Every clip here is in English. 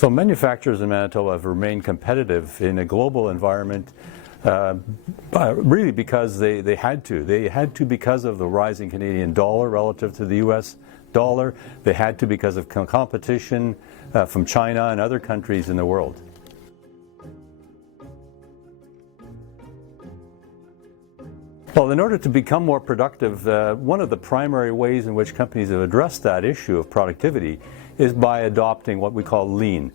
So manufacturers in Manitoba have remained competitive in a global environment really because they had to. They had to because of the rising Canadian dollar relative to the US dollar. They had to because of competition from China and other countries in the world. Well, in order to become more productive, one of the primary ways in which companies have addressed that issue of productivity is by adopting what we call lean.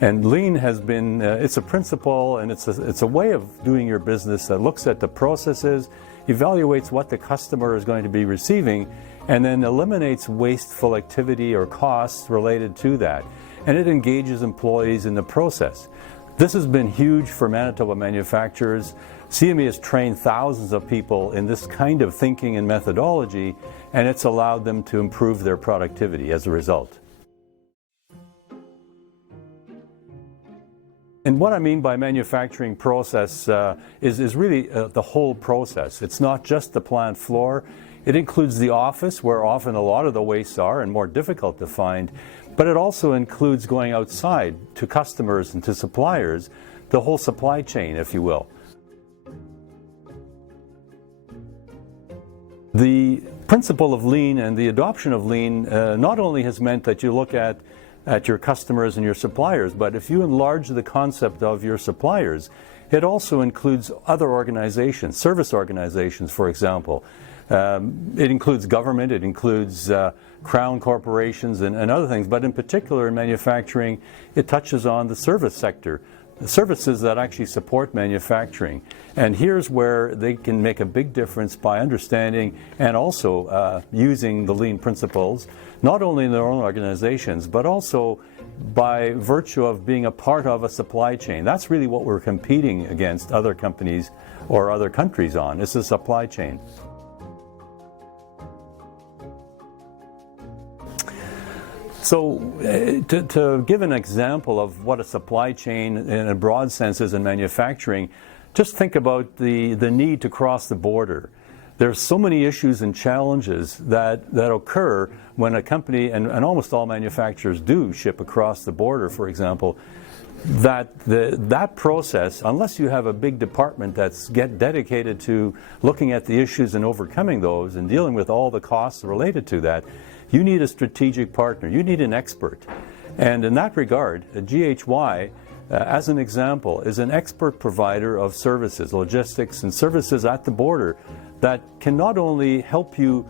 And lean has been, it's a principle and it's a way of doing your business that looks at the processes, evaluates what the customer is going to be receiving, and then eliminates wasteful activity or costs related to that. And it engages employees in the process. This has been huge for Manitoba manufacturers. CME has trained thousands of people in this kind of thinking and methodology, and it's allowed them to improve their productivity as a result. And what I mean by manufacturing process is really the whole process. It's not just the plant floor. It includes the office, where often a lot of the wastes are and more difficult to find, but it also includes going outside to customers and to suppliers, the whole supply chain, if you will. The principle of lean and the adoption of lean not only has meant that you look at your customers and your suppliers, but if you enlarge the concept of your suppliers, it also includes other organizations, service organizations, for example. It includes government, it includes crown corporations and other things, but in particular in manufacturing, it touches on the service sector, the services that actually support manufacturing. And here's where they can make a big difference by understanding and also using the lean principles, not only in their own organizations, but also by virtue of being a part of a supply chain. That's really what we're competing against other companies or other countries on, is the supply chain. So to give an example of what a supply chain in a broad sense is in manufacturing, just think about the need to cross the border. There's so many issues and challenges that occur when a company, and almost all manufacturers do ship across the border, for example, that process, unless you have a big department that's dedicated to looking at the issues and overcoming those and dealing with all the costs related to that, you need a strategic partner. You need an expert. And in that regard, GHY, as an example, is an expert provider of services, logistics and services at the border that can not only help you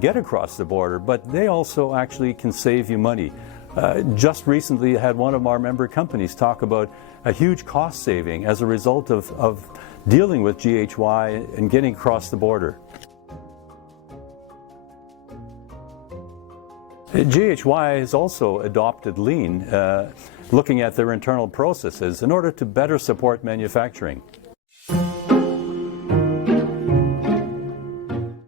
get across the border, but they also actually can save you money. Just recently I had one of our member companies talk about a huge cost saving as a result of dealing with GHY and getting across the border. GHY has also adopted lean, looking at their internal processes in order to better support manufacturing.